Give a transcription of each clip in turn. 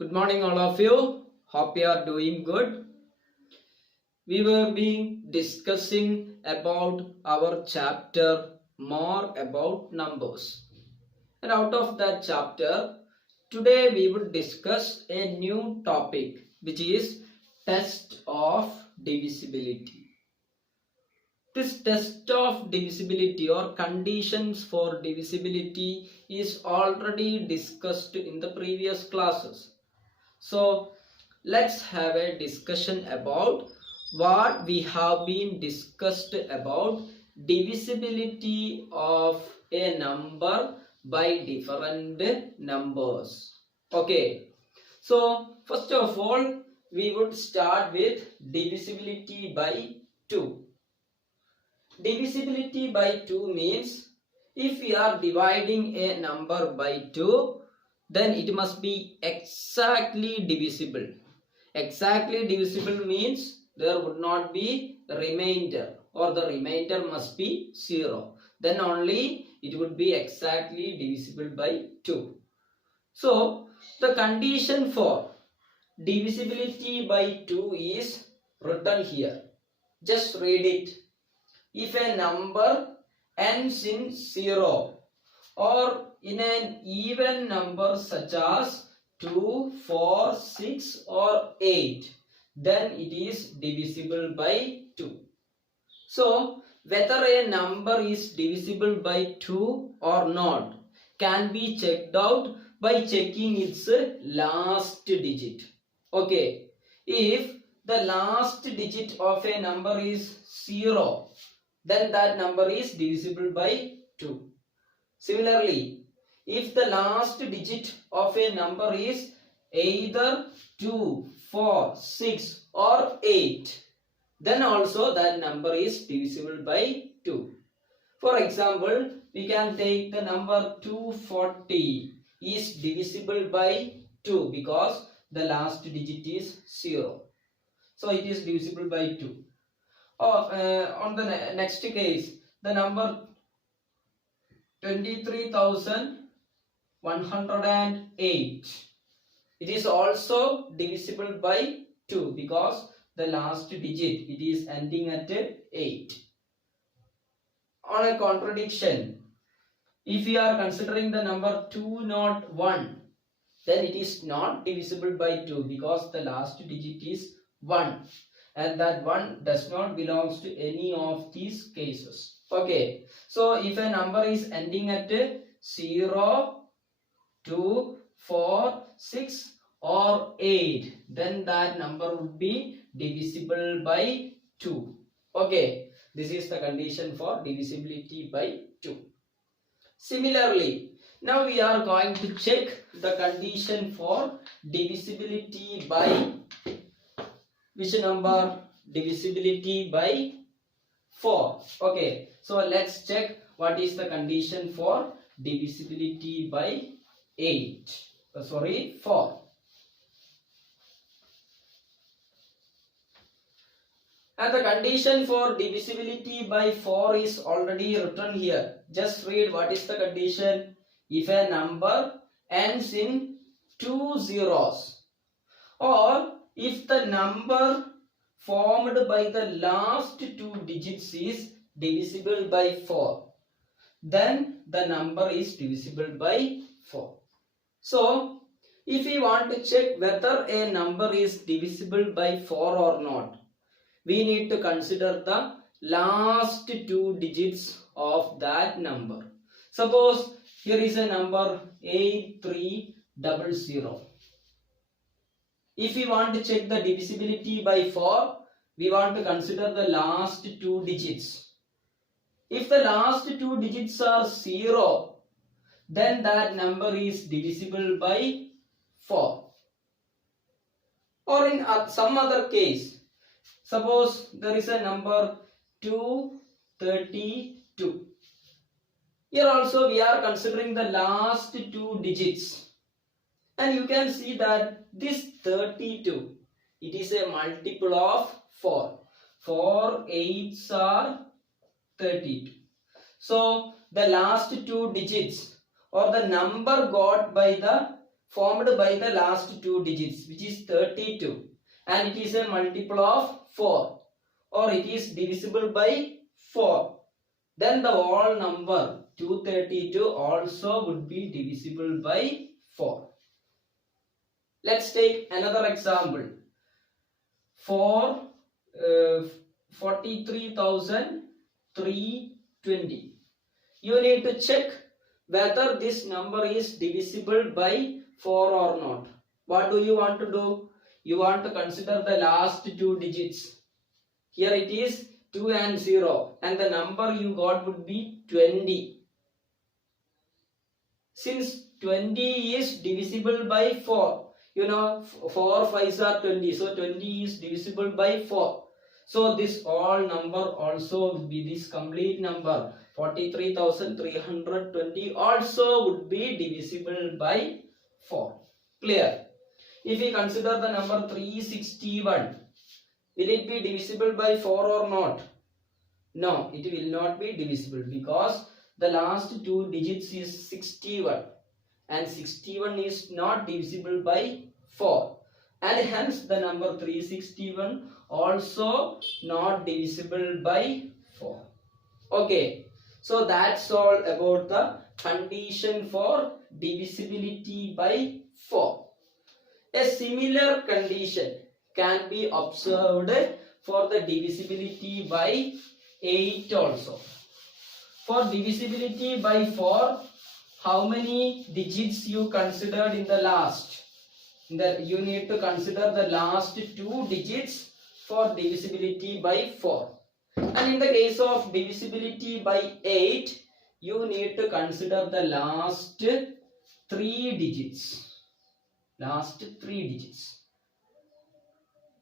Good morning, all of you. Hope you are doing good. We were being discussing about our chapter more about numbers. And out of that chapter, today we would discuss a new topic which is test of divisibility. This test of divisibility or conditions for divisibility is already discussed in the previous classes. So let's have a discussion about what we have been discussed about divisibility of a number by different numbers. Okay, so first of all we would start with divisibility by 2. Divisibility by 2 means if we are dividing a number by 2, then it must be exactly divisible. Exactly divisible means there would not be remainder, or the remainder must be 0. Then only it would be exactly divisible by 2. So the condition for divisibility by 2 is written here. Just read it. If a number ends in 0 or in an even number such as 2, 4, 6 or 8, then it is divisible by 2. So whether a number is divisible by 2 or not can be checked out by checking its last digit. Okay, if the last digit of a number is 0, then that number is divisible by 2. Similarly, if the last digit of a number is either 2, 4, 6 or 8, then also that number is divisible by 2. For example, we can take the number 240 is divisible by 2 because the last digit is 0. So it is divisible by 2. On the next case, the number 23,108, it is also divisible by 2 because the last digit it is ending at 8. On a contradiction, if we are considering the number 201, then it is not divisible by 2 because the last digit is 1. And that 1 does not belongs to any of these cases. Okay, so if a number is ending at 0, 2, 4, 6 or 8, then that number would be divisible by 2. Okay, this is the condition for divisibility by 2. Similarly, now we are going to check the condition for divisibility by which number? Divisibility by 4. Okay, so let's check what is the condition for divisibility by 4. And the condition for divisibility by 4 is already written here. Just read what is the condition. If a number ends in 2 zeros, or if the number formed by the last 2 digits is divisible by 4, then the number is divisible by 4. So if we want to check whether a number is divisible by 4 or not, we need to consider the last 2 digits of that number. Suppose here is a number 8300. If we want to check the divisibility by 4, we want to consider the last 2 digits. If the last 2 digits are 0, then that number is divisible by 4. Or in some other case, suppose there is a number 232. Here also we are considering the last 2 digits. And you can see that this 32, it is a multiple of 4. 4 8s are 32. So the last 2 digits or the number got by the formed by the last two digits, which is 32, and it is a multiple of 4, or it is divisible by 4, then the whole number 232 also would be divisible by 4. Let's take another example. For 43,320, you need to check whether this number is divisible by 4 or not. What do you want to do? You want to consider the last two digits. Here it is 2 and 0, and the number you got would be 20. Since 20 is divisible by 4, you know 4 5s are 20, so 20 is divisible by 4. So this all number also would be, this complete number 43,320 also would be divisible by 4. Clear? If we consider the number 361, will it be divisible by 4 or not? No, it will not be divisible, because the last two digits is 61, and 61 is not divisible by 4, and hence the number 361 also not divisible by 4. Okay, so that's all about the condition for divisibility by 4. A similar condition can be observed for the divisibility by 8 also. For divisibility by 4, how many digits you considered in the last? You need to consider the last two digits for divisibility by 4. And in the case of divisibility by 8, you need to consider the last 3 digits. Last 3 digits.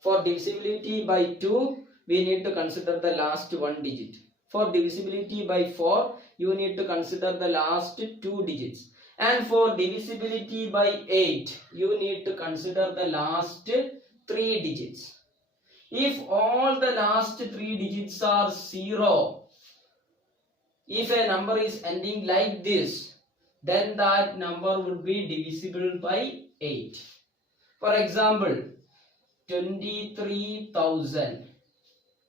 For divisibility by 2, we need to consider the last 1 digit. For divisibility by 4, you need to consider the last 2 digits. And for divisibility by 8, you need to consider the last 3 digits. If all the last 3 digits are 0, if a number is ending like this, then that number would be divisible by 8. For example, 23,000,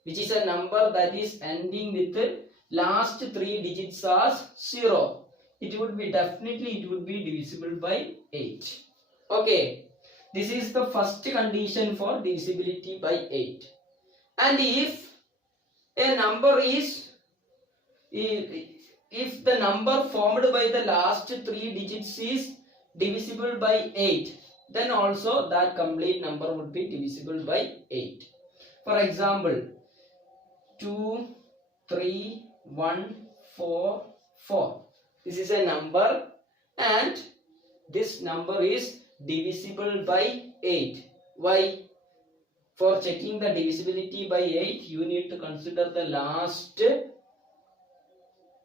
which is a number that is ending with the last 3 digits as 0. It would be divisible by 8. Okay, this is the first condition for divisibility by 8. And if a number is, if the number formed by the last 3 digits is divisible by 8, then also that complete number would be divisible by 8. For example, 2, 3, 1, 4, 4. This is a number, and this number is divisible by 8. Why? For checking the divisibility by 8, you need to consider the last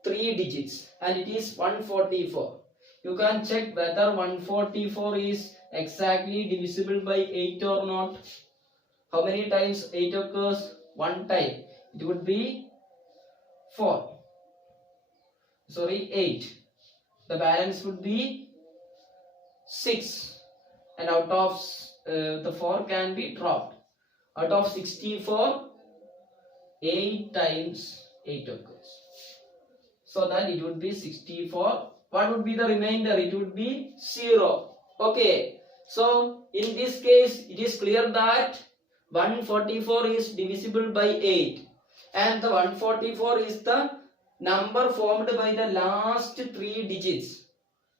3 digits, and it is 144. You can check whether 144 is exactly divisible by 8 or not. How many times 8 occurs? 1 time. It would be 8. The balance would be 6, and out of the 4 can be dropped. Out of 64, 8 times 8 occurs. So that it would be 64. What would be the remainder? It would be 0. Okay. So in this case, it is clear that 144 is divisible by 8. And the 144 is the number formed by the last 3 digits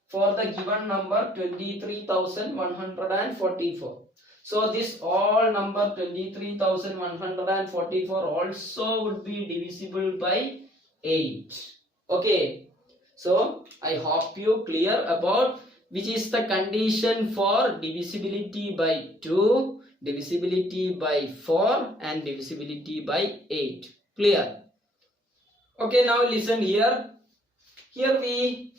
for the given number 23,144. So this all number 23,144 also would be divisible by 8. Okay. So I hope you clear about which is the condition for divisibility by 2, divisibility by 4 and divisibility by 8. Clear? Okay, now listen here. Here we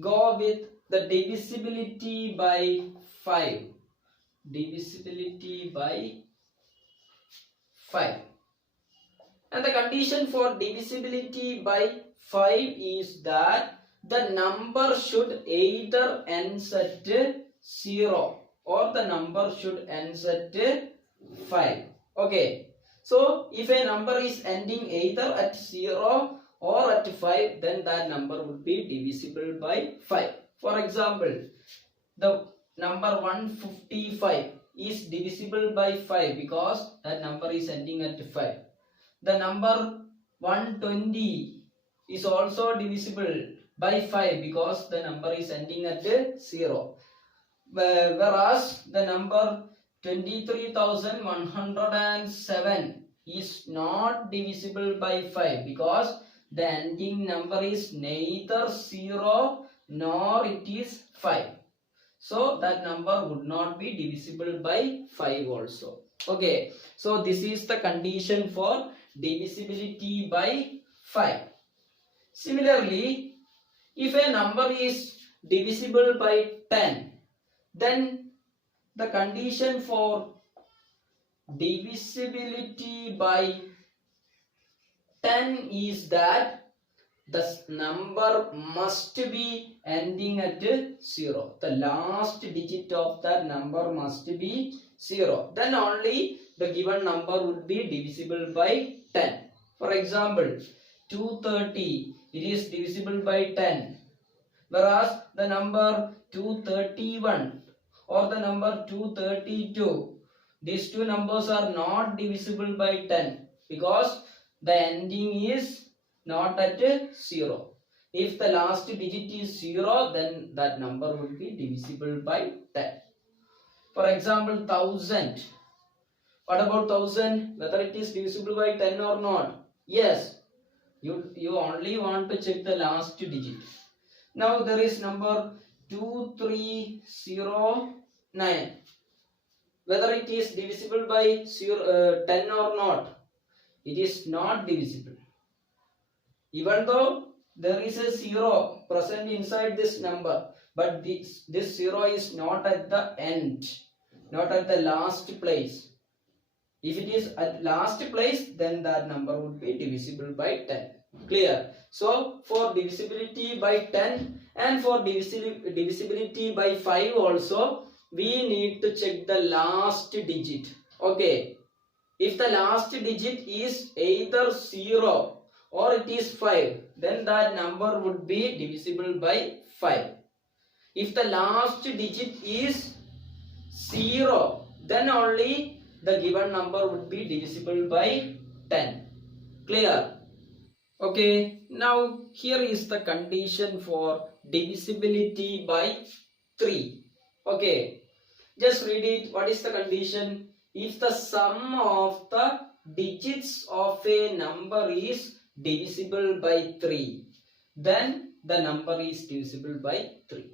go with the divisibility by 5. Divisibility by 5. And the condition for divisibility by 5 is that the number should either ends at 0 or the number should ends at 5. Okay. So if a number is ending either at 0 or at 5, then that number would be divisible by 5. For example, the number 155 is divisible by 5 because that number is ending at 5. The number 120 is also divisible by 5 because the number is ending at 0. Whereas the number 23,107 is not divisible by 5 because the ending number is neither 0 nor it is 5. So that number would not be divisible by 5 also. Okay, so this is the condition for divisibility by 5. Similarly, if a number is divisible by 10, then the condition for divisibility by 10 is that the number must be ending at 0. The last digit of that number must be 0. Then only the given number would be divisible by 10. For example, 230, it is divisible by 10. Whereas the number 231 or the number 232, these two numbers are not divisible by 10 because the ending is not at 0. If the last digit is 0, then that number would be divisible by 10. For example, 1000. What about 1000? Whether it is divisible by 10 or not? Yes. You only want to check the last digit. Now there is number 2309. Whether it is divisible by 10 or not? It is not divisible. Even though there is a 0 present inside this number, but this 0 is not at the end, not at the last place. If it is at last place, then that number would be divisible by 10. Clear? So for divisibility by 10 and for divisibility by 5 also, we need to check the last digit. Okay. If the last digit is either 0 or it is 5, then that number would be divisible by 5. If the last digit is 0, then only the given number would be divisible by 10. Clear? Okay, now here is the condition for divisibility by 3. Okay, just read it. What is the condition? If the sum of the digits of a number is divisible by 3, then the number is divisible by 3.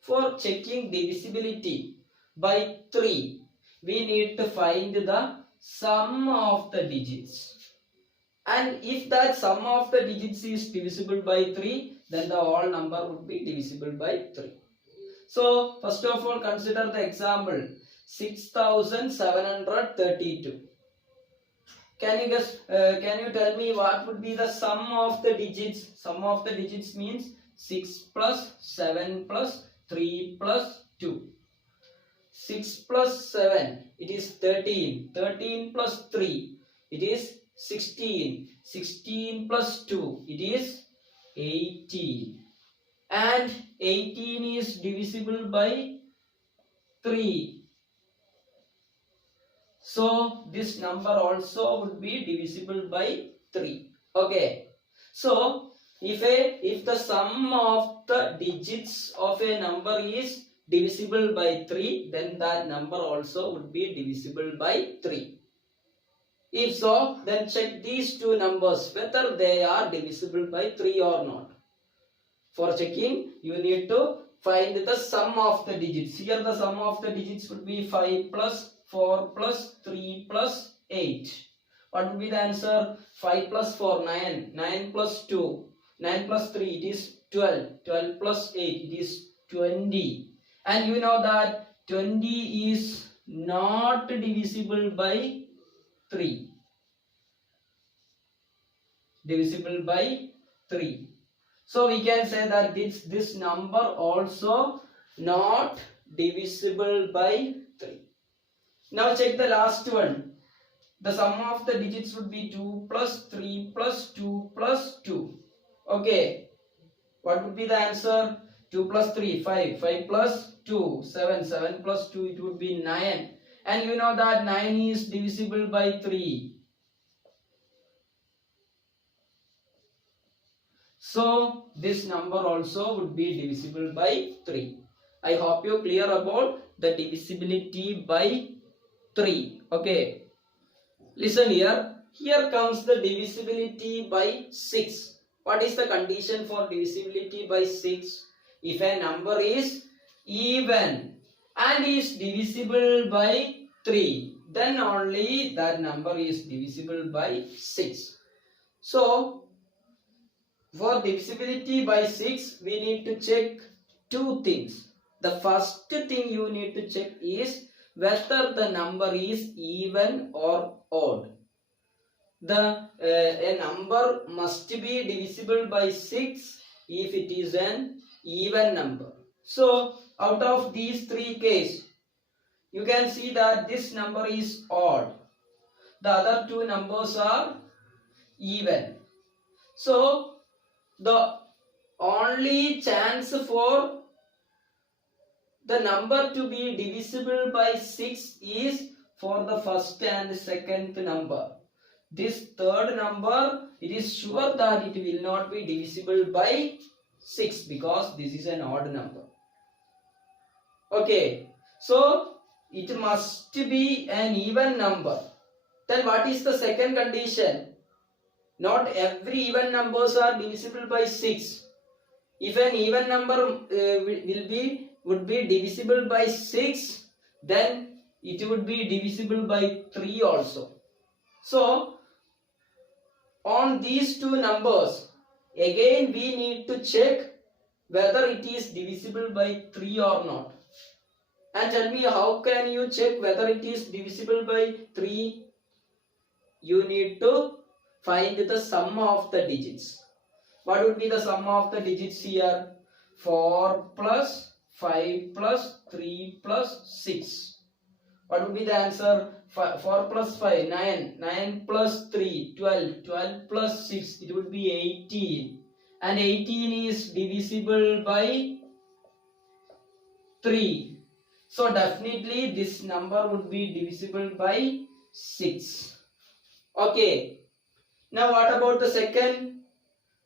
For checking divisibility by 3, we need to find the sum of the digits. And if that sum of the digits is divisible by 3, then the whole number would be divisible by 3. So, first of all, consider the example 6732. Can you guess? Can you tell me what would be the sum of the digits? Sum of the digits means 6 plus 7 plus 3 plus 2. 6 plus 7, it is 13. 13 plus 3, it is 16. 16 plus 2, it is 18. And 18 is divisible by 3. So this number also would be divisible by 3. Okay. So if the sum of the digits of a number is divisible by 3, then that number also would be divisible by 3. If so, then check these two numbers whether they are divisible by 3 or not. For checking, you need to find the sum of the digits. Here the sum of the digits would be 5 plus 4 plus 3 plus 8. What would be the answer? 5 plus 4, 9. 9 plus 2. 9 plus 3, it is 12. 12 plus 8, it is 20. And you know that 20 is not divisible by 3. Divisible by 3. So we can say that this number also not divisible by 3. Now check the last one. The sum of the digits would be 2 plus 3 plus 2 plus 2. Okay. What would be the answer? 2 plus 3, 5. 5 plus 2, 7. 7 plus 2, it would be 9. And you know that 9 is divisible by 3. So, this number also would be divisible by 3. I hope you clear about the divisibility by 3. Okay. Listen here. Here comes the divisibility by 6. What is the condition for divisibility by 6? If a number is even and is divisible by 3, then only that number is divisible by 6. So, for divisibility by 6, we need to check two things. The first thing you need to check is whether the number is even or odd. A number must be divisible by 6 if it is an even number. So, out of these three cases, you can see that this number is odd. The other two numbers are even. So, the only chance for the number to be divisible by 6 is for the first and second number. This third number, it is sure that it will not be divisible by 6 because this is an odd number. Okay, so it must be an even number. Then what is the second condition? Not every even numbers are divisible by 6. If an even number would be divisible by 6, then it would be divisible by 3 also. So, on these two numbers, again we need to check whether it is divisible by 3 or not. And tell me, how can you check whether it is divisible by 3? You need to find the sum of the digits. What would be the sum of the digits here? 4 plus 5 plus 3 plus 6. What would be the answer? 4 plus 5, 9. 9 plus 3, 12. 12 plus 6, it would be 18. And 18 is divisible by 3. So definitely this number would be divisible by 6. Okay. Now what about the second?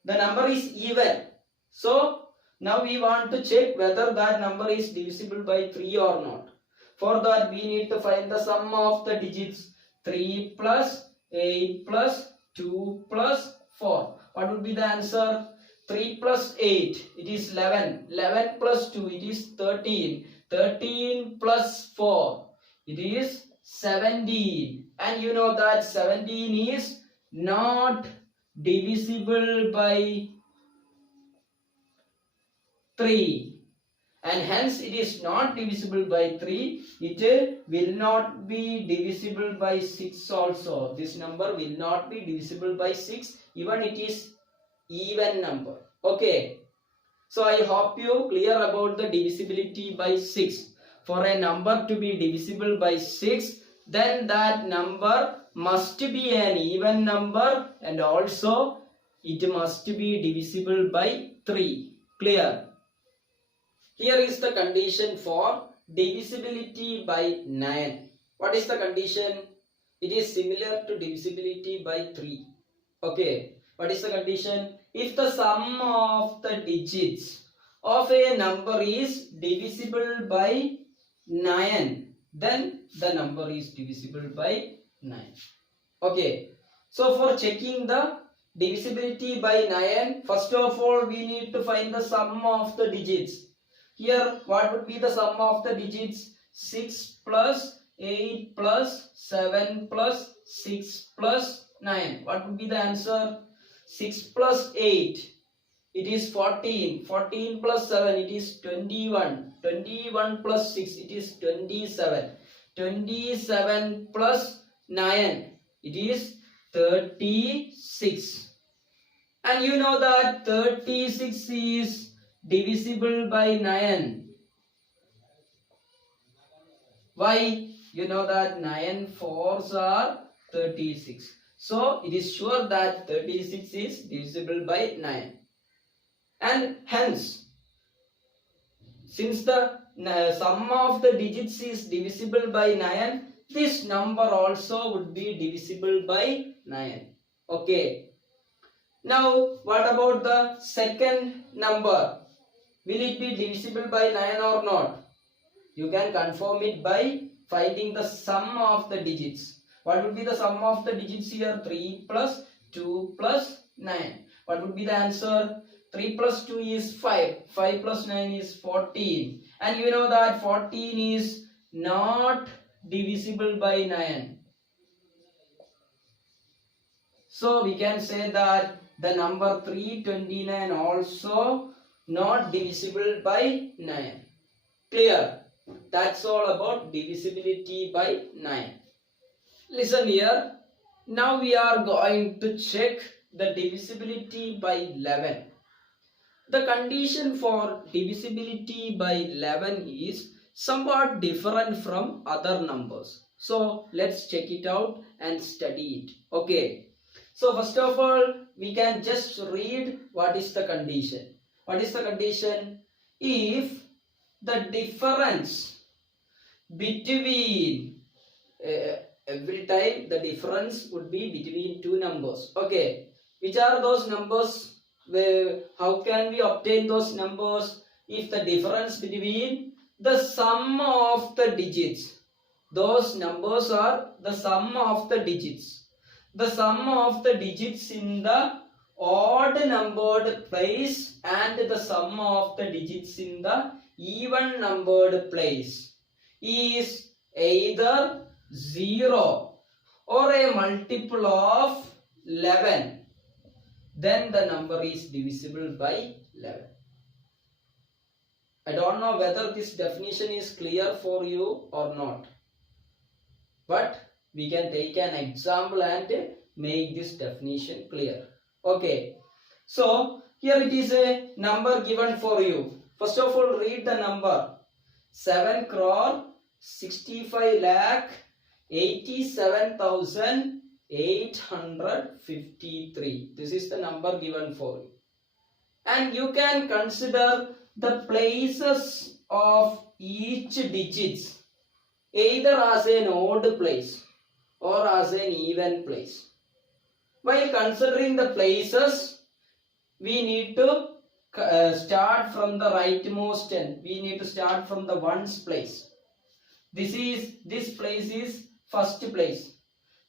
The number is even. So now we want to check whether that number is divisible by 3 or not. For that we need to find the sum of the digits. 3 plus 8 plus 2 plus 4. What would be the answer? 3 plus 8, it is 11. 11 plus 2, it is 13. 13 plus 4, it is 17. And you know that 17 is not divisible by 3. And hence it is not divisible by 3. It will not be divisible by 6 also. This number will not be divisible by 6 even it is even number. Okay. So I hope you clear about the divisibility by 6. For a number to be divisible by 6, then that number must be an even number and also it must be divisible by 3. Clear? Here is the condition for divisibility by 9. What is the condition? It is similar to divisibility by 3. Okay. What is the condition? If the sum of the digits of a number is divisible by 9, then the number is divisible by 9. Okay. So for checking the divisibility by 9, first of all we need to find the sum of the digits. Here, what would be the sum of the digits? 6 plus 8 plus 7 plus 6 plus 9. What would be the answer? 6 plus 8, it is 14. 14 plus 7, it is 21. 21 plus 6, it is 27. 27 plus 9, it is 36. And you know that 36 is divisible by 9. Why? You know that 9 fours are 36. So it is sure that 36 is divisible by 9. And hence, since the sum of the digits is divisible by 9, this number also would be divisible by 9. Okay. Now, what about the second number? Will it be divisible by 9 or not? You can confirm it by finding the sum of the digits. What would be the sum of the digits here? 3 plus 2 plus 9. What would be the answer? 3 plus 2 is 5. 5 plus 9 is 14. And you know that 14 is not divisible by 9. So we can say that the number 329 also not divisible by 9. Clear? That's all about divisibility by 9. Listen here. Now we are going to check the divisibility by 11. The condition for divisibility by 11 is somewhat different from other numbers. So let's check it out and study it. Okay. So first of all, we can just read what is the condition. What is the condition? If the difference between every time the difference would be between two numbers. Okay, which are those numbers? How can we obtain those numbers? If the difference between the sum of the digits, those numbers are the sum of the digits. The sum of the digits in the odd numbered place and the sum of the digits in the even numbered place is either 0 or a multiple of 11, then the number is divisible by 11. I don't know whether this definition is clear for you or not, but we can take an example and make this definition clear. Okay, so here it is a number given for you. First of all, read the number. 7 crore 65 lakh 87,853. This is the number given for you. And you can consider the places of each digits either as an odd place or as an even place. While considering the places, we need to start from the rightmost end. We need to start from the ones place. This place is first place.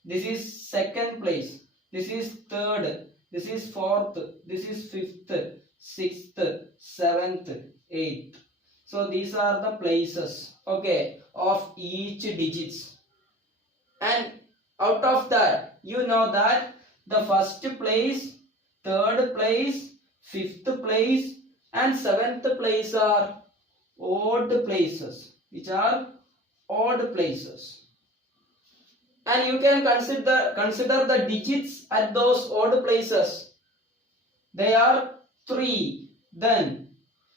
This is second place. This is third. This is fourth. This is fifth, sixth, seventh, eighth. So these are the places, okay, of each digits. And out of that, you know that the first place, third place, fifth place and seventh place are odd places. Which are odd places. And you can consider the digits at those odd places. They are 3. Then,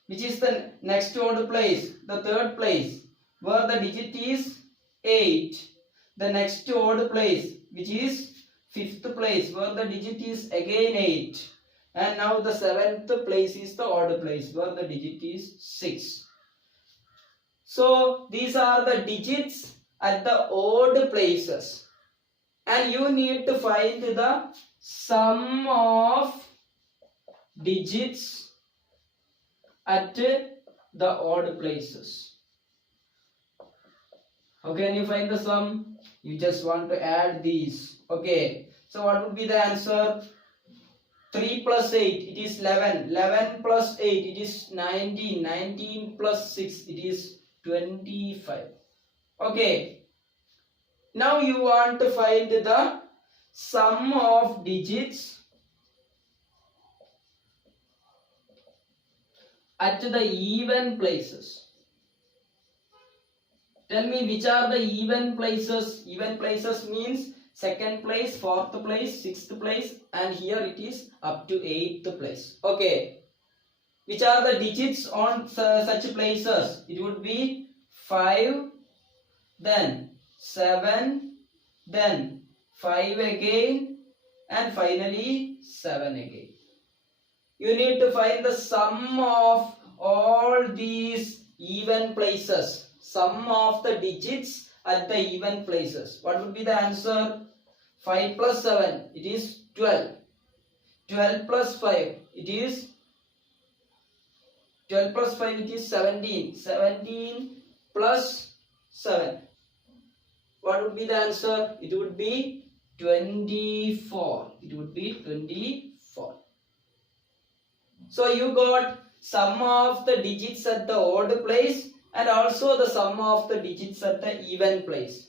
which is the next odd place? The third place, where the digit is 8. The next odd place, which is fifth place, where the digit is again 8. And now the seventh place is the odd place, where the digit is 6. So these are the digits at the odd places. And you need to find the sum of digits at the odd places. How can you find the sum? You just want to add these. Okay. So what would be the answer? 3 plus 8, it is 11. 11 plus 8, it is 19. 19 plus 6, it is 25. Okay. Now you want to find the sum of digits at the even places. Tell me which are the even places. Even places means second place, fourth place, sixth place, and here it is up to 8th place. Okay. Which are the digits on such places? It would be 5, then 7, then 5 again, and finally 7 again. You need to find the sum of all these even places, sum of the digits at the even places. What would be the answer? 5 plus 7, it is 12. 12 plus 5, it is 12 plus 5, it is 17. 17 plus 7. What would be the answer? It would be 24. It would be 24. So you got sum of the digits at the odd place and also the sum of the digits at the even place.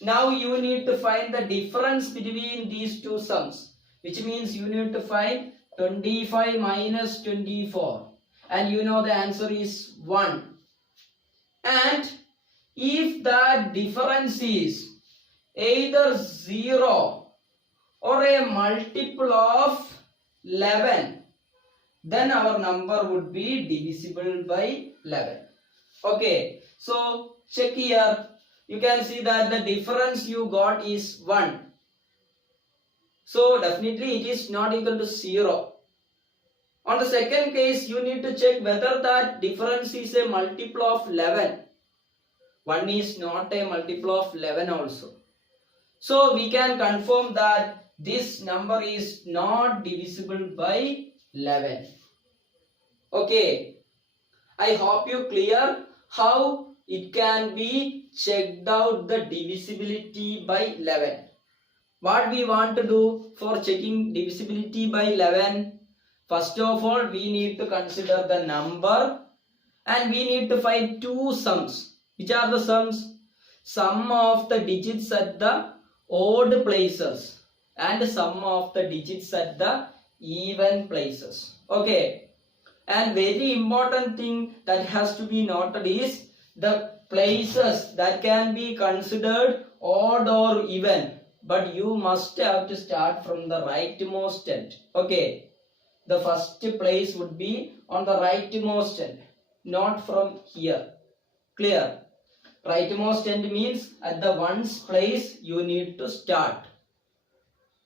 Now you need to find the difference between these two sums, which means you need to find 25 minus 24, and you know the answer is 1. And if that difference is either 0 or a multiple of 11, then our number would be divisible by 11. Okay, so check here. You can see that the difference you got is 1. So definitely it is not equal to 0. On the second case, you need to check whether that difference is a multiple of 11. 1 is not a multiple of 11 also. So we can confirm that this number is not divisible by 11. Okay, I hope you clear how it can be checked out the divisibility by 11. What we want to do for checking divisibility by 11? First of all, we need to consider the number and we need to find two sums. Which are the sums? Sum of the digits at the odd places and sum of the digits at the even places. Okay. And very important thing that has to be noted is the places that can be considered odd or even. But you must have to start from the rightmost end. Okay. The first place would be on the rightmost end, not from here. Clear? Rightmost end means at the ones place you need to start.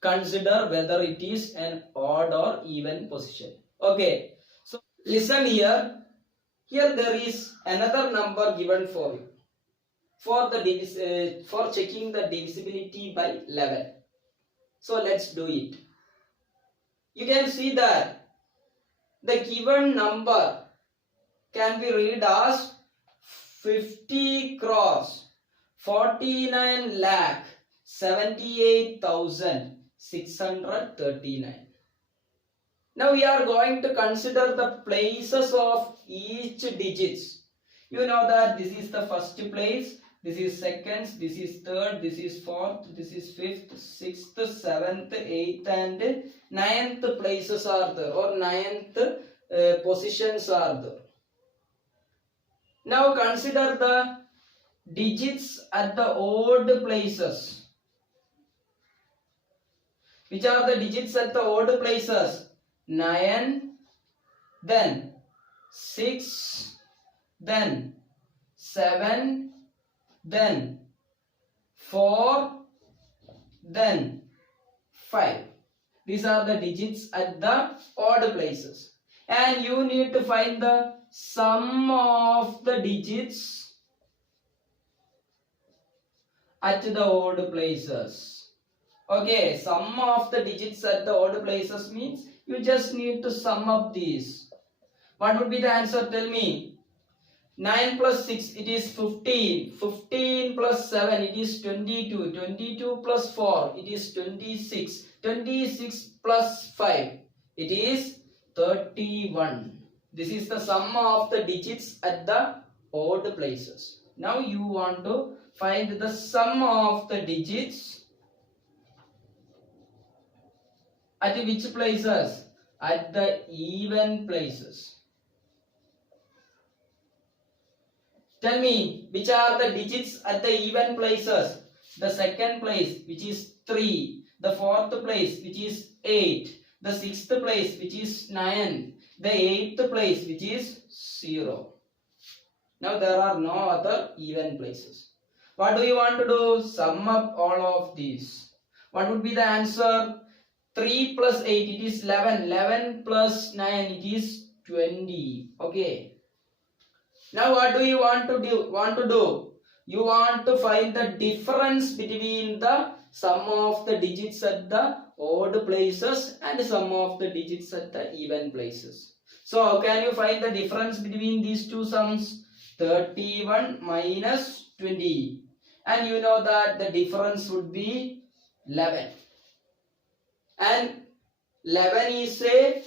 Consider whether it is an odd or even position. Okay. So listen here. Here there is another number given for you for checking the divisibility by 11. So let's do it. You can see that the given number can be read as 50 crores 49 lakh 78,639. Now we are going to consider the places of each digits. You know that this is the first place, this is second, this is third, this is fourth, this is fifth, sixth, seventh, eighth and ninth places are there, or ninth positions are there. Now consider the digits at the odd places. Which are the digits at the odd places? 9, then 6, then 7, then 4, then 5. These are the digits at the odd places. And you need to find the sum of the digits at the odd places. Okay, sum of the digits at the odd places means you just need to sum up these. What would be the answer? Tell me. 9 plus 6, it is 15. 15 plus 7, it is 22. 22 plus 4, it is 26. 26 plus 5, it is 31. This is the sum of the digits at the odd places. Now you want to find the sum of the digits at which places? At the even places. Tell me, which are the digits at the even places? The second place, which is 3. The fourth place, which is 8. The sixth place, which is 9. The eighth place, which is 0. Now there are no other even places. What do you want to do? Sum up all of these. What would be the answer? 3 plus 8, it is 11. 11 plus 9, it is 20. Okay. Now what do you want to do? You want to find the difference between the sum of the digits at the odd places and sum of the digits at the even places. So how can you find the difference between these two sums? 31 minus 20. And you know that the difference would be 11. And 11 is a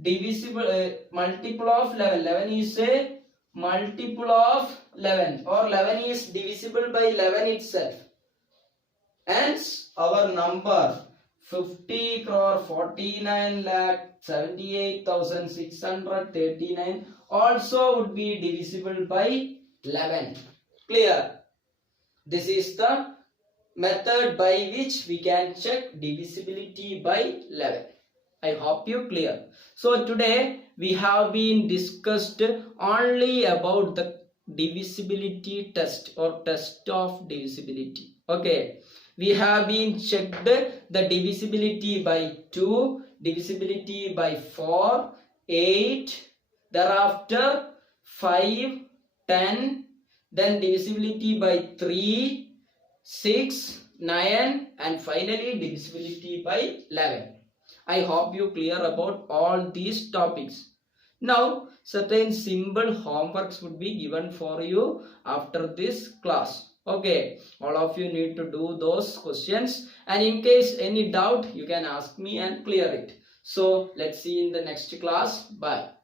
divisible multiple of 11. 11 is a multiple of 11, or 11 is divisible by 11 itself. Hence our number 50 crore 49 lakh 78,639 also would be divisible by 11. Clear? This is the method by which we can check divisibility by 11. I hope you clear. So today we have been discussed only about the divisibility test or test of divisibility. Okay. We have been checked the divisibility by 2, divisibility by 4, 8, thereafter 5, 10, then divisibility by 3, 6, 9 and finally divisibility by 11. I hope you clear about all these topics. Now certain simple homeworks would be given for you after this class. Okay, all of you need to do those questions, and in case any doubt you can ask me and clear it. So let's see in the next class. Bye.